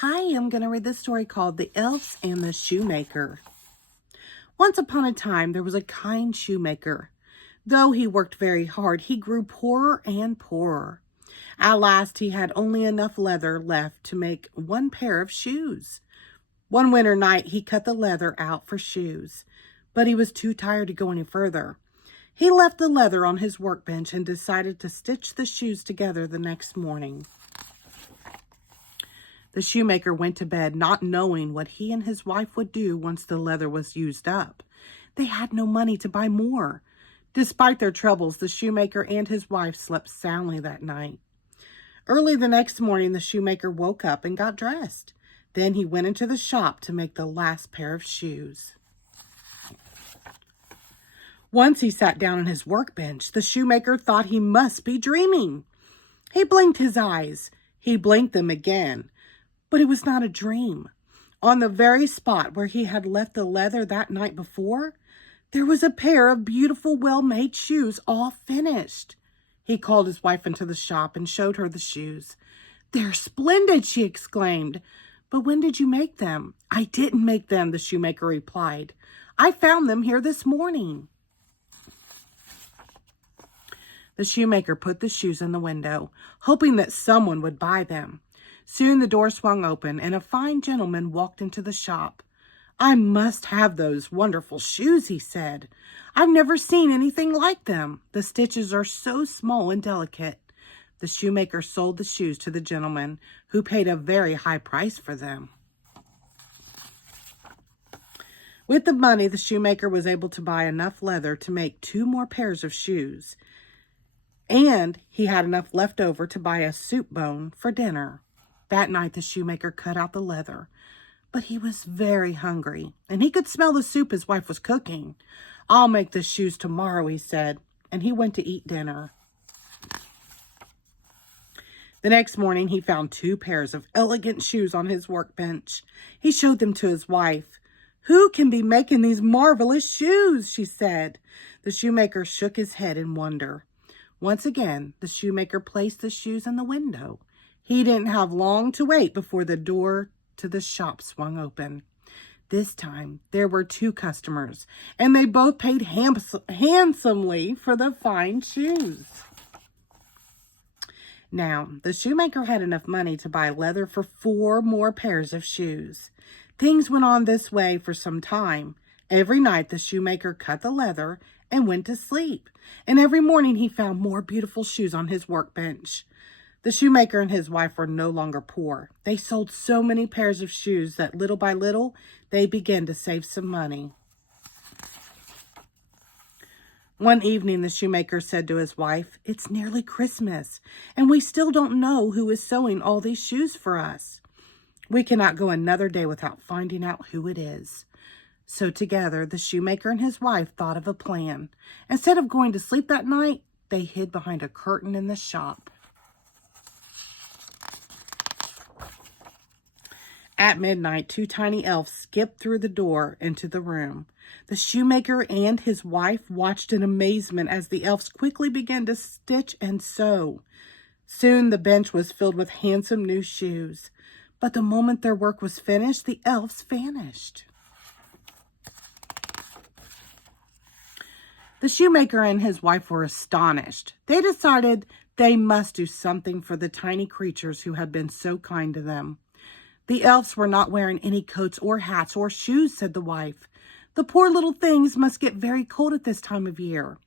Hi, I'm going to read this story called The Elves and the Shoemaker. Once upon a time, there was a kind shoemaker. Though he worked very hard, he grew poorer and poorer. At last, he had only enough leather left to make one pair of shoes. One winter night, he cut the leather out for shoes, but he was too tired to go any further. He left the leather on his workbench and decided to stitch the shoes together the next morning. The shoemaker went to bed not knowing what he and his wife would do once the leather was used up. They had no money to buy more. Despite their troubles, the shoemaker and his wife slept soundly that night. Early the next morning, the shoemaker woke up and got dressed. Then he went into the shop to make the last pair of shoes. Once he sat down on his workbench, the shoemaker thought he must be dreaming. He blinked his eyes. He blinked them again. But it was not a dream. On the very spot where he had left the leather that night before, there was a pair of beautiful, well-made shoes, all finished. He called his wife into the shop and showed her the shoes. "They're splendid," she exclaimed. "But when did you make them?" "I didn't make them," the shoemaker replied. "I found them here this morning." The shoemaker put the shoes in the window, hoping that someone would buy them. Soon the door swung open and a fine gentleman walked into the shop. "I must have those wonderful shoes," he said. "I've never seen anything like them. The stitches are so small and delicate." The shoemaker sold the shoes to the gentleman, who paid a very high price for them. With the money, the shoemaker was able to buy enough leather to make 2 more pairs of shoes, and he had enough left over to buy a soup bone for dinner. That night, the shoemaker cut out the leather, but he was very hungry, and he could smell the soup his wife was cooking. "I'll make the shoes tomorrow," he said, and he went to eat dinner. The next morning, he found 2 pairs of elegant shoes on his workbench. He showed them to his wife. "Who can be making these marvelous shoes?" she said. The shoemaker shook his head in wonder. Once again, the shoemaker placed the shoes in the window. He didn't have long to wait before the door to the shop swung open. This time, there were 2 customers, and they both paid handsomely for the fine shoes. Now, the shoemaker had enough money to buy leather for 4 more pairs of shoes. Things went on this way for some time. Every night, the shoemaker cut the leather and went to sleep, and every morning he found more beautiful shoes on his workbench. The shoemaker and his wife were no longer poor. They sold so many pairs of shoes that little by little, they began to save some money. One evening, the shoemaker said to his wife, "It's nearly Christmas, and we still don't know who is sewing all these shoes for us. We cannot go another day without finding out who it is." So together, the shoemaker and his wife thought of a plan. Instead of going to sleep that night, they hid behind a curtain in the shop. At midnight, 2 tiny elves skipped through the door into the room. The shoemaker and his wife watched in amazement as the elves quickly began to stitch and sew. Soon the bench was filled with handsome new shoes. But the moment their work was finished, the elves vanished. The shoemaker and his wife were astonished. They decided they must do something for the tiny creatures who had been so kind to them. "The elves were not wearing any coats or hats or shoes," said the wife. "The poor little things must get very cold at this time of year."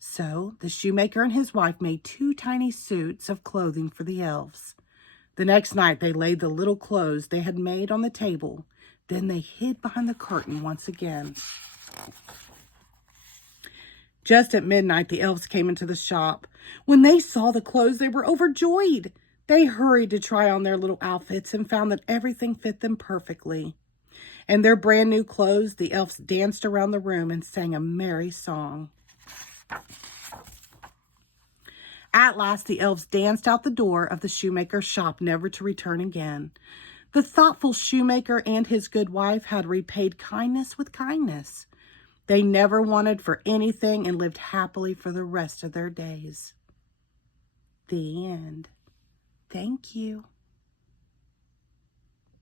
So the shoemaker and his wife made 2 tiny suits of clothing for the elves. The next night, they laid the little clothes they had made on the table. Then they hid behind the curtain once again. Just at midnight, the elves came into the shop. When they saw the clothes, they were overjoyed. They hurried to try on their little outfits and found that everything fit them perfectly. In their brand new clothes, the elves danced around the room and sang a merry song. At last, the elves danced out the door of the shoemaker's shop, never to return again. The thoughtful shoemaker and his good wife had repaid kindness with kindness. They never wanted for anything and lived happily for the rest of their days. The end. Thank you.